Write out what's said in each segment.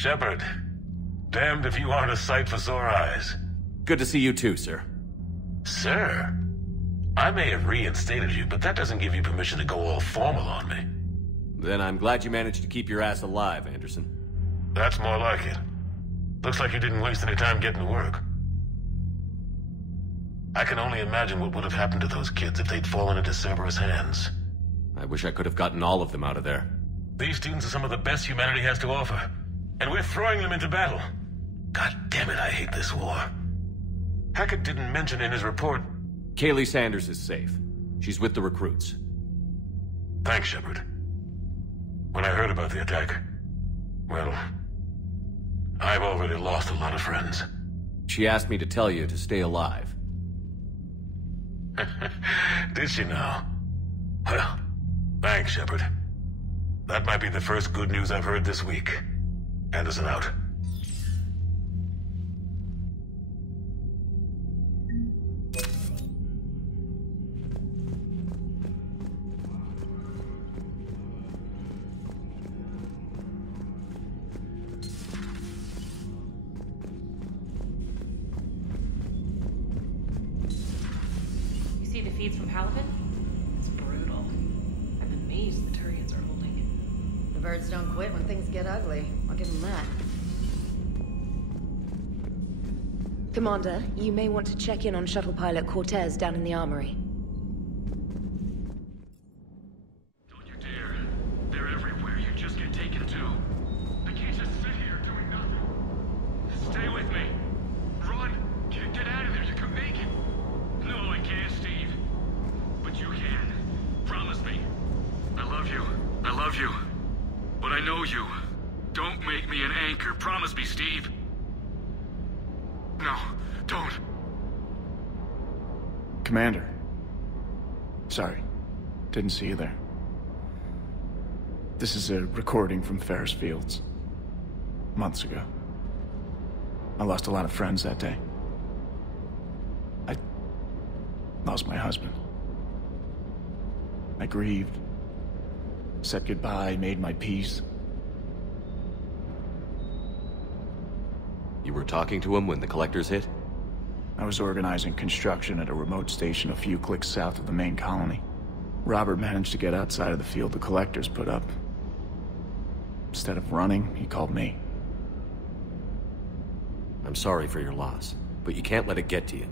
Shepard, damned if you aren't a sight for sore eyes. Good to see you too, sir. Sir? I may have reinstated you, but that doesn't give you permission to go all formal on me. Then I'm glad you managed to keep your ass alive, Anderson. That's more like it. Looks like you didn't waste any time getting to work. I can only imagine what would have happened to those kids if they'd fallen into Cerberus' hands. I wish I could have gotten all of them out of there. These students are some of the best humanity has to offer, and we're throwing them into battle. God damn it, I hate this war. Hackett didn't mention in his report... Kaylee Sanders is safe. She's with the recruits. Thanks, Shepard. When I heard about the attack, well, I've already lost a lot of friends. She asked me to tell you to stay alive. Did she now? Well, thanks, Shepard. That might be the first good news I've heard this week. Anderson out. See the feeds from Palaven? It's brutal. I'm amazed the Turians are holding. The birds don't quit when things get ugly. I'll give them that. Commander, you may want to check in on shuttle pilot Cortez down in the armory. Don't you dare. They're everywhere. You just get taken too. I can't just sit here doing nothing. Stay with me. Run. Get out of there. You can make it. No, I can't, Steve. But you can. Promise me. I love you. I love you. But I know you. Don't make me an anchor. Promise me, Steve. No, don't. Commander. Sorry. Didn't see you there. This is a recording from Ferris Fields. Months ago. I lost a lot of friends that day. I lost my husband. I grieved. Said goodbye, made my peace. You were talking to him when the collectors hit? I was organizing construction at a remote station a few clicks south of the main colony. Robert managed to get outside of the field the collectors put up. Instead of running, he called me. I'm sorry for your loss, but you can't let it get to you.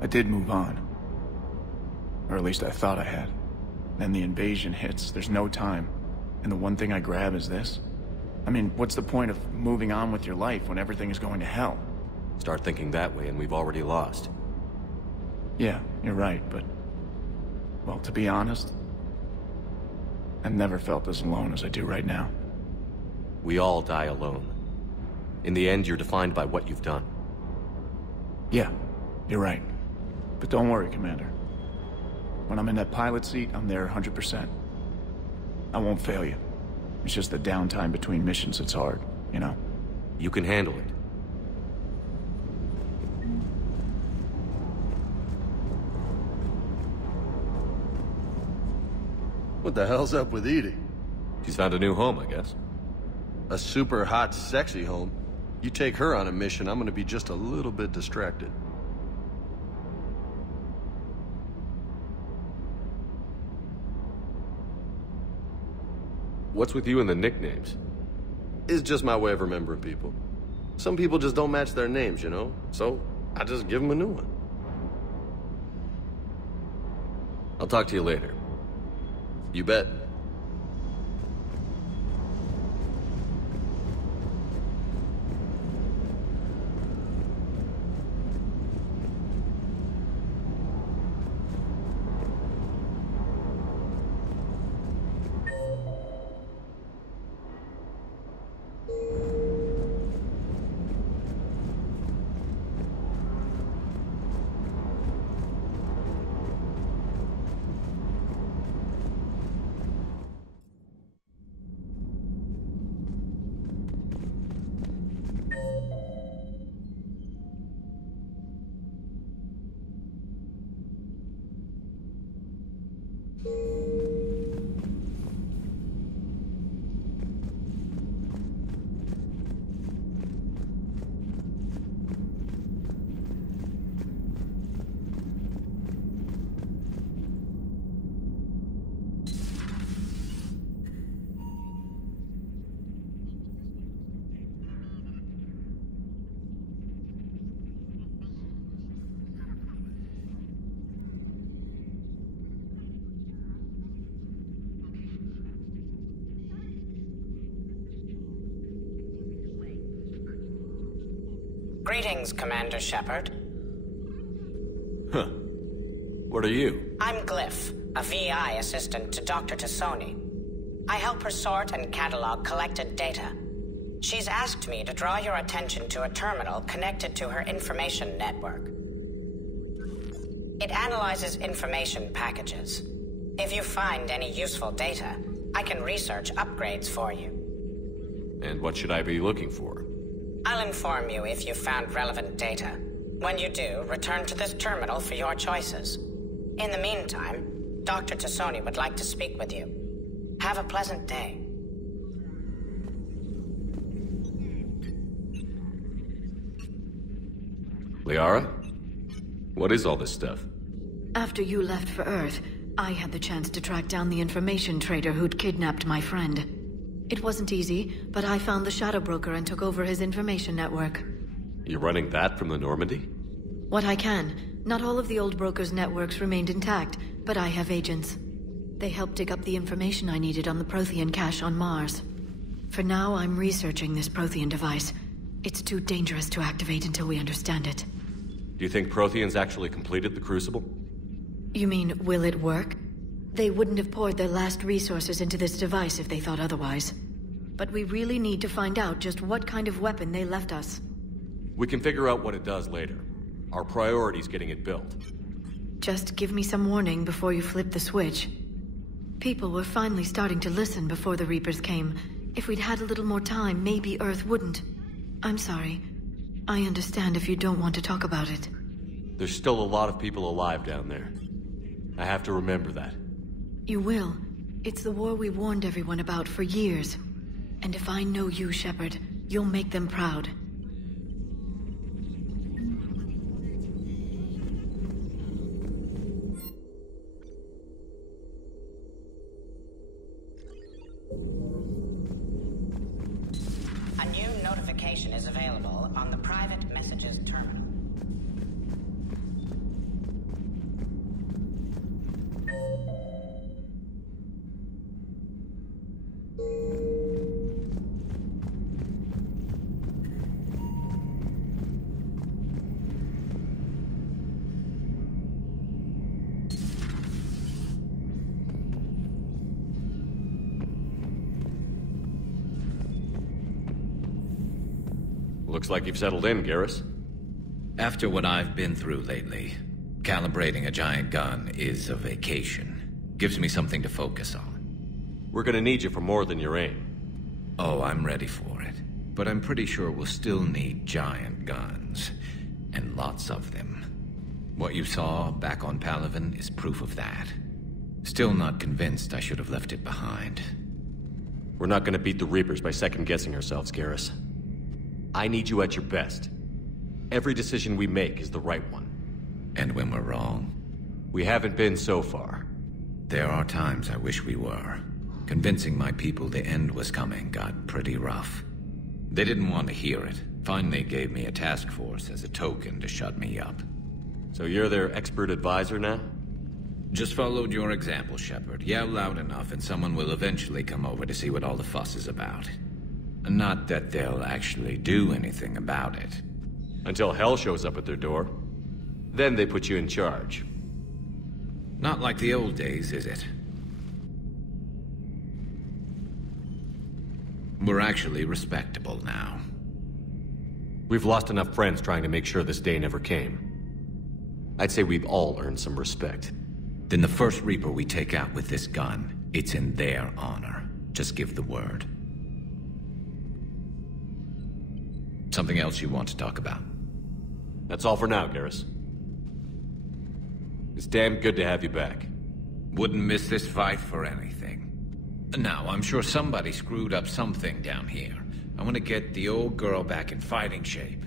I did move on. Or at least I thought I had. Then the invasion hits, there's no time. And the one thing I grab is this. I mean, what's the point of moving on with your life when everything is going to hell? Start thinking that way and we've already lost. Yeah, you're right, but... well, to be honest, I've never felt as alone as I do right now. We all die alone. In the end, you're defined by what you've done. Yeah, you're right. But don't worry, Commander. When I'm in that pilot seat, I'm there 100%. I won't fail you. It's just the downtime between missions that's hard, you know? You can handle it. What the hell's up with Edie? She's found a new home, I guess. A super hot, sexy home. You take her on a mission, I'm gonna be just a little bit distracted. What's with you and the nicknames? It's just my way of remembering people. Some people just don't match their names, you know? So, I just give them a new one. I'll talk to you later. You bet. Greetings, Commander Shepard. Huh. What are you? I'm Glyph, a VI assistant to Dr. Tassoni. I help her sort and catalog collected data. She's asked me to draw your attention to a terminal connected to her information network. It analyzes information packages. If you find any useful data, I can research upgrades for you. And what should I be looking for? I'll inform you if you've found relevant data. When you do, return to this terminal for your choices. In the meantime, Dr. Tassoni would like to speak with you. Have a pleasant day. Liara? What is all this stuff? After you left for Earth, I had the chance to track down the information trader who'd kidnapped my friend. It wasn't easy, but I found the Shadow Broker and took over his information network. You're running that from the Normandy? What I can. Not all of the old broker's networks remained intact, but I have agents. They helped dig up the information I needed on the Prothean cache on Mars. For now, I'm researching this Prothean device. It's too dangerous to activate until we understand it. Do you think Protheans actually completed the Crucible? You mean, will it work? They wouldn't have poured their last resources into this device if they thought otherwise. But we really need to find out just what kind of weapon they left us. We can figure out what it does later. Our priority's getting it built. Just give me some warning before you flip the switch. People were finally starting to listen before the Reapers came. If we'd had a little more time, maybe Earth wouldn't. I'm sorry. I understand if you don't want to talk about it. There's still a lot of people alive down there. I have to remember that. You will. It's the war we warned everyone about for years. And if I know you, Shepard, you'll make them proud. A new notification is available on the private messages terminal. Looks like you've settled in, Garrus. After what I've been through lately, calibrating a giant gun is a vacation. Gives me something to focus on. We're gonna need you for more than your aim. Oh, I'm ready for it. But I'm pretty sure we'll still need giant guns. And lots of them. What you saw back on Palaven is proof of that. Still not convinced I should have left it behind. We're not gonna beat the Reapers by second-guessing ourselves, Garrus. I need you at your best. Every decision we make is the right one. And when we're wrong? We haven't been so far. There are times I wish we were. Convincing my people the end was coming got pretty rough. They didn't want to hear it. Finally gave me a task force as a token to shut me up. So you're their expert advisor now? Just followed your example, Shepard. Yell loud enough and someone will eventually come over to see what all the fuss is about. Not that they'll actually do anything about it. Until hell shows up at their door. Then they put you in charge. Not like the old days, is it? We're actually respectable now. We've lost enough friends trying to make sure this day never came. I'd say we've all earned some respect. Then the first Reaper we take out with this gun, it's in their honor. Just give the word. Something else you want to talk about? That's all for now, Garrus. It's damn good to have you back. Wouldn't miss this fight for anything. Now, I'm sure somebody screwed up something down here. I want to get the old girl back in fighting shape.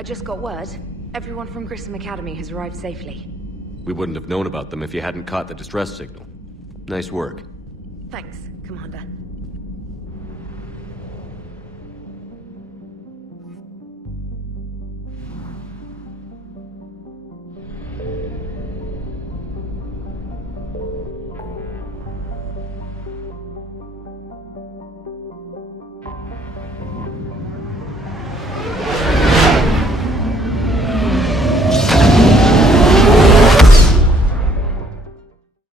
I just got word. Everyone from Grissom Academy has arrived safely. We wouldn't have known about them if you hadn't caught the distress signal. Nice work. Thanks, Commander.